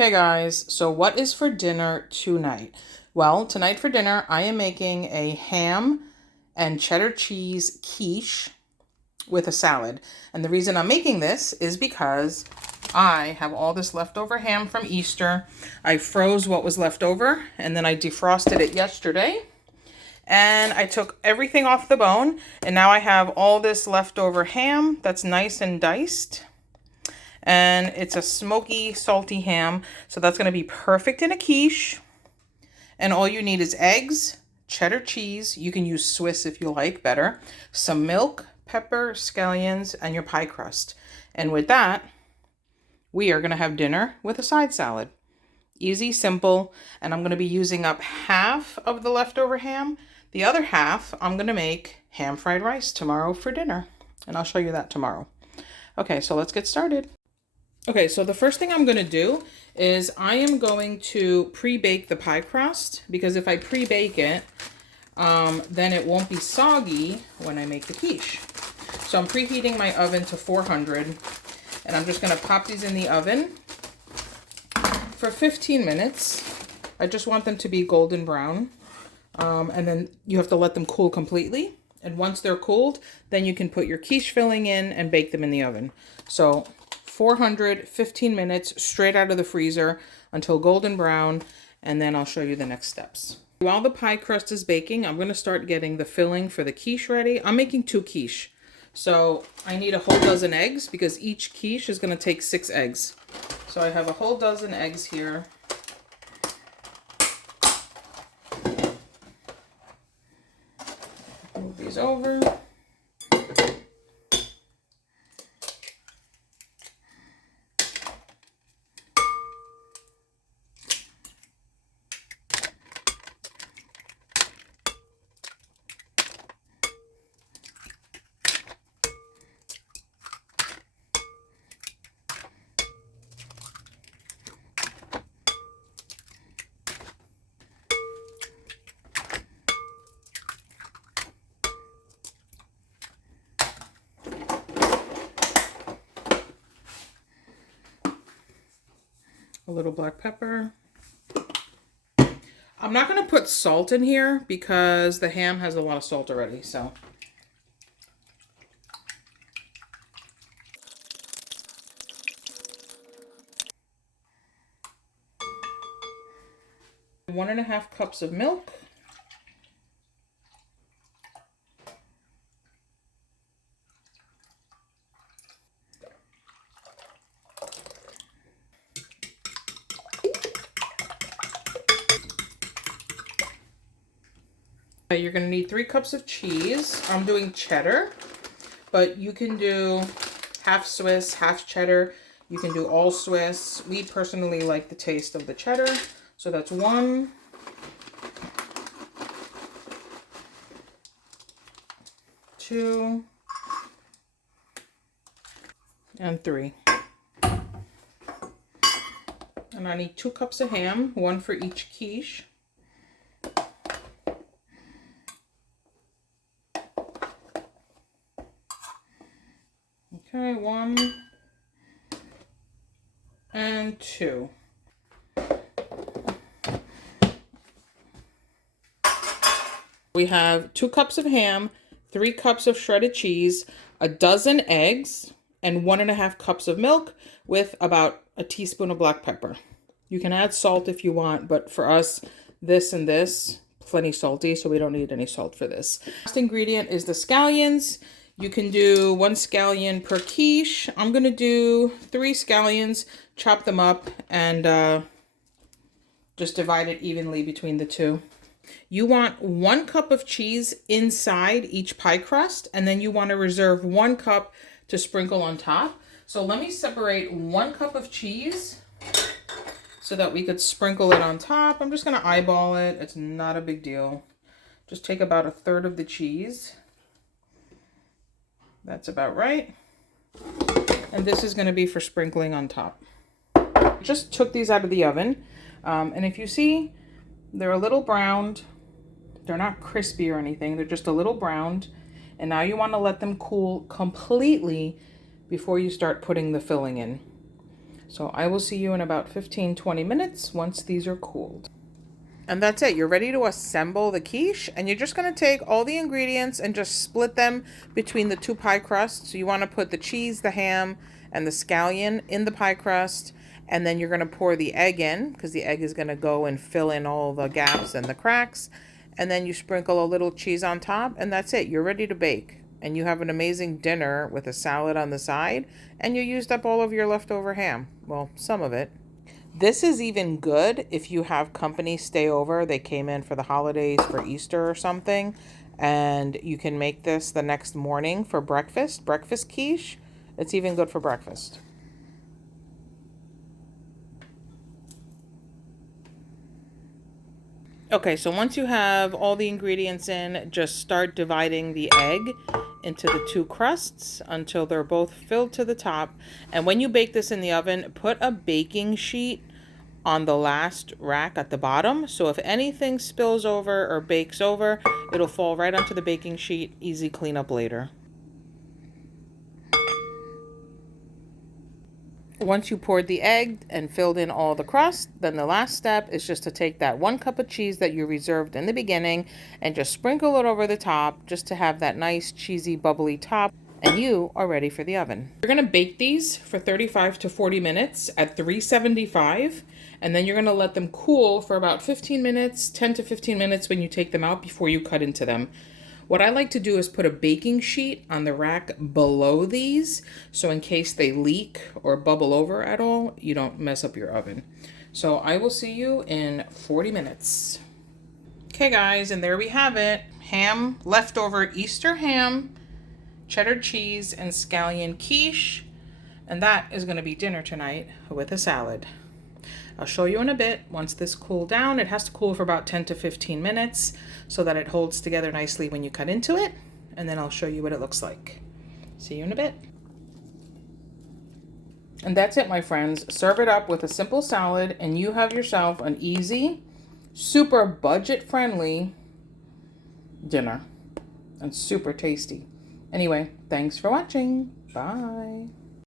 Okay guys, so what is for dinner tonight? Well, tonight for dinner, I am making a ham and cheddar cheese quiche with a salad. And the reason I'm making this is because I have all this leftover ham from Easter. I froze what was left over and then I defrosted it yesterday. And I took everything off the bone and now I have all this leftover ham that's nice and diced. And it's a smoky, salty ham. So that's going to be perfect in a quiche. And all you need is eggs, cheddar cheese. You can use Swiss if you like better. Some milk, pepper, scallions, and your pie crust. And with that, we are going to have dinner with a side salad. Easy, simple. And I'm going to be using up half of the leftover ham. The other half, I'm going to make ham fried rice tomorrow for dinner. And I'll show you that tomorrow. Okay, so let's get started. Okay, so the first thing I'm going to do is I am going to pre-bake the pie crust, because if I pre-bake it, then it won't be soggy when I make the quiche. So I'm preheating my oven to 400, and I'm just going to pop these in the oven for 15 minutes. I just want them to be golden brown, and then you have to let them cool completely. And once they're cooled, then you can put your quiche filling in and bake them in the oven. So 400, 15 minutes straight out of the freezer until golden brown, and then I'll show you the next steps. While the pie crust is baking, I'm going to start getting the filling for the quiche ready. I'm making 2 quiche. So I need a whole dozen eggs because each quiche is going to take 6 eggs. So I have a whole dozen eggs here. Move these over. A little black pepper. I'm not going to put salt in here because the ham has a lot of salt already, so. One and a half cups of milk. You're going to need 3 cups of cheese. I'm doing cheddar, but you can do half Swiss, half cheddar. You can do all Swiss. We personally like the taste of the cheddar. So that's 1. 2. And 3. And I need 2 cups of ham, 1 for each quiche. Okay, 1 and 2. We have 2 cups of ham, 3 cups of shredded cheese, a dozen eggs, and 1.5 cups of milk with about a teaspoon of black pepper. You can add salt if you want, but for us, this and this, plenty salty, so we don't need any salt for this. Last ingredient is the scallions. You can do 1 scallion per quiche. I'm going to do 3 scallions, chop them up, and just divide it evenly between the 2. You want 1 cup of cheese inside each pie crust, and then you want to reserve 1 cup to sprinkle on top. So let me separate 1 cup of cheese so that we could sprinkle it on top. I'm just going to eyeball it. It's not a big deal. Just take about 1/3 of the cheese. That's about right. And this is going to be for sprinkling on top. Just took these out of the oven. And if you see, they're a little browned. They're not crispy or anything. They're just a little browned. And now you want to let them cool completely before you start putting the filling in. So I will see you in about 15-20 minutes once these are cooled. And that's it. You're ready to assemble the quiche, and you're just going to take all the ingredients and just split them between the two pie crusts. So you want to put the cheese, the ham, and the scallion in the pie crust, and then you're going to pour the egg in, because the egg is going to go and fill in all the gaps and the cracks. And then you sprinkle a little cheese on top, and that's it. You're ready to bake. And you have an amazing dinner with a salad on the side, and you used up all of your leftover ham. Well, some of it. This is even good if you have company stay over. They came in for the holidays, for Easter or something, and you can make this the next morning for breakfast quiche. It's even good for breakfast. Okay, so once you have all the ingredients in, just start dividing the egg into the two crusts until they're both filled to the top. And when you bake this in the oven, put a baking sheet on the last rack at the bottom. So if anything spills over or bakes over, it'll fall right onto the baking sheet. Easy cleanup later. Once you poured the egg and filled in all the crust, then the last step is just to take that 1 cup of cheese that you reserved in the beginning and just sprinkle it over the top just to have that nice cheesy bubbly top, and you are ready for the oven. You're going to bake these for 35 to 40 minutes at 375, and then you're going to let them cool for about 15 minutes, 10 to 15 minutes when you take them out before you cut into them. What I like to do is put a baking sheet on the rack below these, so in case they leak or bubble over at all, you don't mess up your oven. So I will see you in 40 minutes. Okay guys, and there we have it. Ham, leftover Easter ham, cheddar cheese, and scallion quiche. And that is going to be dinner tonight with a salad. I'll show you in a bit. Once this cooled down, it has to cool for about 10 to 15 minutes so that it holds together nicely when you cut into it. And then I'll show you what it looks like. See you in a bit. And that's it, my friends. Serve it up with a simple salad and you have yourself an easy, super budget-friendly dinner. And super tasty. Anyway, thanks for watching. Bye.